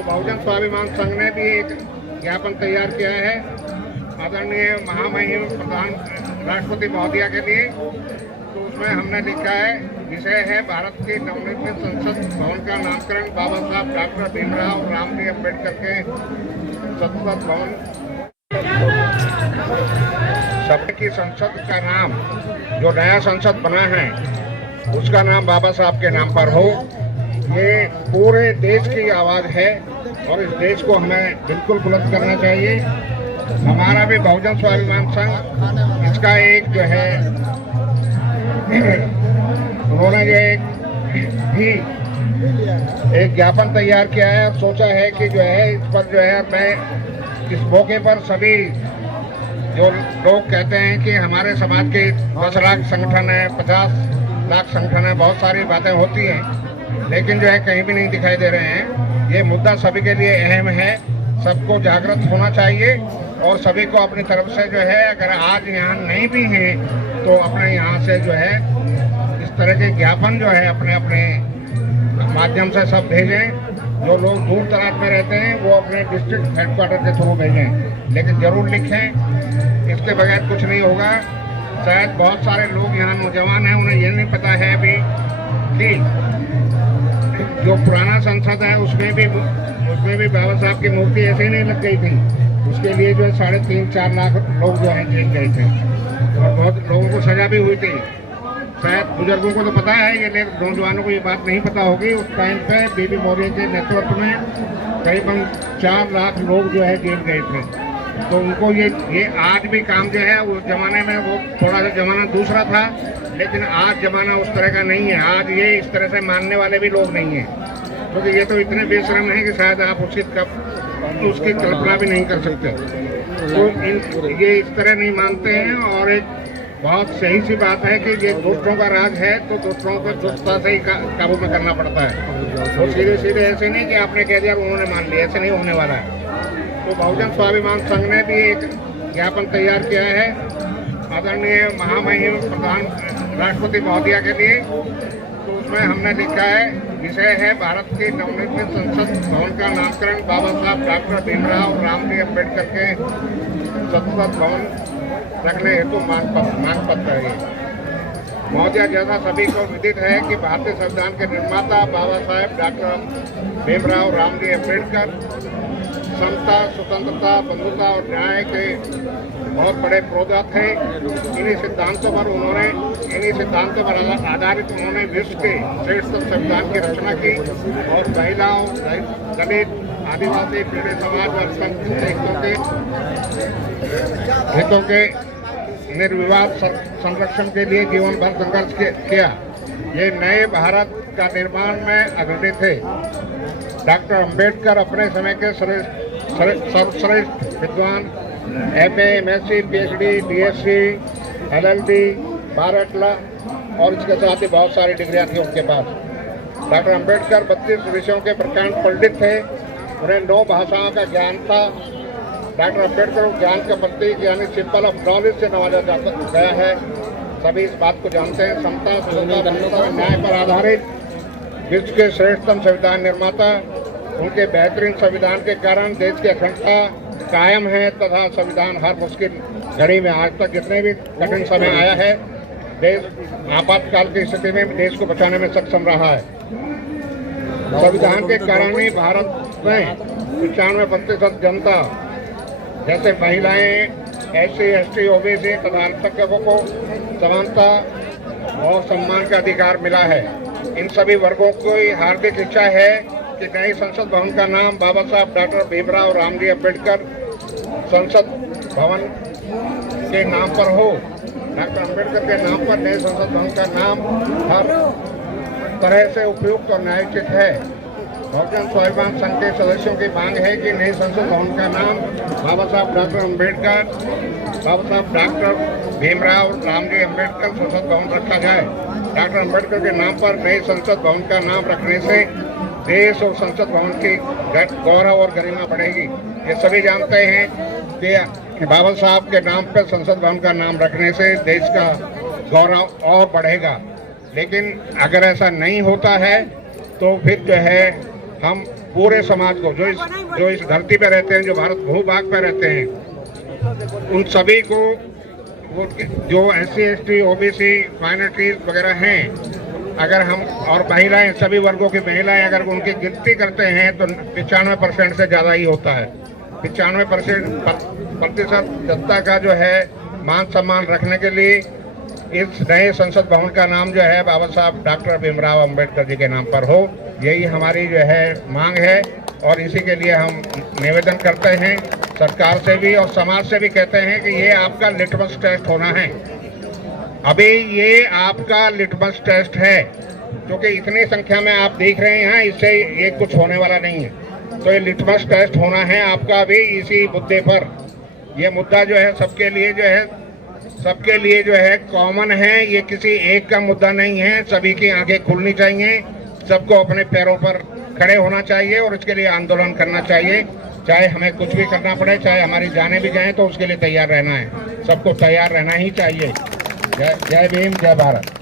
तो बहुजन स्वाभिमान संघ ने भी एक ज्ञापन तैयार किया है आदरणीय महामहिम प्रधान राष्ट्रपति महोदया के लिए। तो उसमें हमने लिखा है, विषय है भारत के नवनिर्मित संसद भवन का नामकरण बाबा साहब डॉक्टर भीमराव रामजी अम्बेडकर के संसद भवन सभा की संसद का नाम, जो नया संसद बना है उसका नाम बाबा साहब के नाम पर हो। ये पूरे देश की आवाज़ है और इस देश को हमें बिल्कुल बुलंद करना चाहिए। हमारा भी बहुजन स्वाभिमान संघ इसका एक जो है उन्होंने जो एक ज्ञापन तैयार किया है, सोचा है कि जो है इस पर जो है मैं इस मौके पर सभी जो लोग कहते हैं कि हमारे समाज के 10 लाख संगठन है, 50 लाख संगठन है, बहुत सारी बातें होती हैं लेकिन जो है कहीं भी नहीं दिखाई दे रहे हैं। ये मुद्दा सभी के लिए अहम है, सबको जागृत होना चाहिए और सभी को अपनी तरफ से जो है, अगर आज यहाँ नहीं भी हैं तो अपने यहाँ से जो है इस तरह के ज्ञापन जो है अपने अपने माध्यम से सब भेजें। जो लोग दूर दराज में रहते हैं वो अपने डिस्ट्रिक्ट हेडक्वार्टर के थ्रू भेजें, लेकिन जरूर लिखें, इसके बगैर कुछ नहीं होगा। शायद बहुत सारे लोग यहाँ नौजवान हैं, उन्हें ये नहीं पता है अभी कि जो पुराना संसद है उसमें भी बाबा साहब की मूर्ति ऐसे ही नहीं लग गई थी। उसके लिए जो है 3.5-4 लाख लोग जो हैं जेल गए थे और बहुत लोगों को सजा भी हुई थी। शायद बुजुर्गों को तो पता है, ये लेकिन नौजवानों को ये बात नहीं पता होगी। उस टाइम पे बीबी मौर्य के नेतृत्व में करीबन 4 लाख लोग जो है जेल गए थे। तो उनको ये आज भी काम जो है, उस जमाने में वो थोड़ा सा जमाना दूसरा था, लेकिन आज जमाना उस तरह का नहीं है। आज ये इस तरह से मानने वाले भी लोग नहीं हैं, क्योंकि ये तो इतने बेशर्म हैं कि शायद आप उसकी कल्पना भी नहीं कर सकते। तो ये इस तरह नहीं मानते हैं और एक बहुत सही सी बात है कि ये दुष्टों का राज है, तो दुष्टों को दुष्टता से ही काबू में करना पड़ता है। तो सीधे सीधे ऐसे नहीं कि आपने कह दिया उन्होंने मान लिया, ऐसे नहीं होने वाला है। तो बहुजन स्वाभिमान संघ ने भी एक ज्ञापन तैयार किया है आदरणीय महामहिम प्रधान राष्ट्रपति महोदया के लिए। तो उसमें हमने लिखा है, विषय है भारत के नवनिर्मित संसद भवन का नामकरण बाबा साहब डॉक्टर भीमराव रामजी अम्बेडकर के संसद भवन रखने हेतु मांग पत्र है। महोदया, जैसा सभी को विदित है कि भारतीय संविधान के निर्माता बाबा साहेब डॉक्टर भीमराव रामजी अम्बेडकर समता, स्वतंत्रता, बंधुता और न्याय के बहुत बड़े प्रोधा थे। इन्हीं सिद्धांतों पर आधारित उन्होंने विश्व के श्रेष्ठ संविधान की रचना की और महिलाओं, दलित, आदिवासी, पीड़ित समाज और हितों के निर्विवाद संरक्षण के लिए जीवन भर संघर्ष किया। ये नए भारत का निर्माण में अग्रणी थे। डॉक्टर अम्बेडकर अपने समय के सर्वश्रेष्ठ विद्वान, MA, MSc, PhD, DSc, LLB, बारटला और इसके साथ ही बहुत सारी डिग्रियाँ थी उनके पास। डॉक्टर अम्बेडकर 32 विषयों के प्रकांड पंडित थे। उन्हें 9 भाषाओं का ज्ञान था। डॉक्टर अम्बेडकर को ज्ञान का प्रतीक यानी सिंबल ऑफ नॉलेज से नवाजा गया है। सभी इस बात को जानते हैं। समता, स्वतंत्रता, न्याय पर आधारित विश्व के श्रेष्ठतम संविधान निर्माता। उनके बेहतरीन संविधान के कारण देश की अखंडता कायम है तथा संविधान हर मुश्किल घड़ी में आज तक जितने भी कठिन समय आया है, देश आपातकाल की स्थिति में देश को बचाने में सक्षम रहा है। संविधान के कारण ही भारत में 95% जनता जैसे महिलाएं, SC, ST, OBC तथा अल्पसंख्यकों को समानता और सम्मान का अधिकार मिला है। इन सभी वर्गों की हार्दिक इच्छा है कि नई संसद भवन का नाम बाबा साहब डॉक्टर भीमराव रामजी अम्बेडकर संसद भवन के नाम पर हो। डॉक्टर अम्बेडकर के नाम पर नए संसद भवन का नाम हर तरह से उपयुक्त और न्यायोचित है। बहुजन स्वाभिमान संघ के सदस्यों की मांग है कि नए संसद भवन का नाम बाबा साहब डॉक्टर भीमराव रामजी अम्बेडकर संसद भवन रखा जाए। डॉक्टर अम्बेडकर के नाम पर नए संसद भवन का नाम रखने से देश और संसद भवन की गौरव और गरिमा बढ़ेगी। ये सभी जानते हैं कि बाबा साहब के नाम पर संसद भवन का नाम रखने से देश का गौरव और बढ़ेगा। लेकिन अगर ऐसा नहीं होता है तो फिर जो है हम पूरे समाज को, जो इस धरती पे रहते हैं, जो भारत भूभाग पे रहते हैं, उन सभी को, वो जो SC ST OBC माइनॉरिटीज वगैरह हैं, अगर हम और महिलाएं, सभी वर्गों की महिलाएं अगर उनकी गिनती करते हैं तो 95% से ज़्यादा ही होता है। 95% जनता का जो है मान सम्मान रखने के लिए इस नए संसद भवन का नाम जो है बाबा साहब डॉक्टर भीमराव अंबेडकर जी के नाम पर हो, यही हमारी जो है मांग है। और इसी के लिए हम निवेदन करते हैं सरकार से भी और समाज से भी, कहते हैं कि ये आपका लिटमस टेस्ट होना है। अभी ये आपका लिटमस टेस्ट है, क्योंकि इतनी संख्या में आप देख रहे हैं, इससे ये कुछ होने वाला नहीं है। तो ये लिटमस टेस्ट होना है आपका भी इसी मुद्दे पर। ये मुद्दा जो है सबके लिए जो है कॉमन है, ये किसी एक का मुद्दा नहीं है। सभी की आंखें खुलनी चाहिए, सबको अपने पैरों पर खड़े होना चाहिए और इसके लिए आंदोलन करना चाहिए। चाहे हमें कुछ भी करना पड़े, चाहे हमारी जानें भी जाएं, तो उसके लिए तैयार रहना है। सबको तैयार रहना ही चाहिए। जय भीम, जय भारत।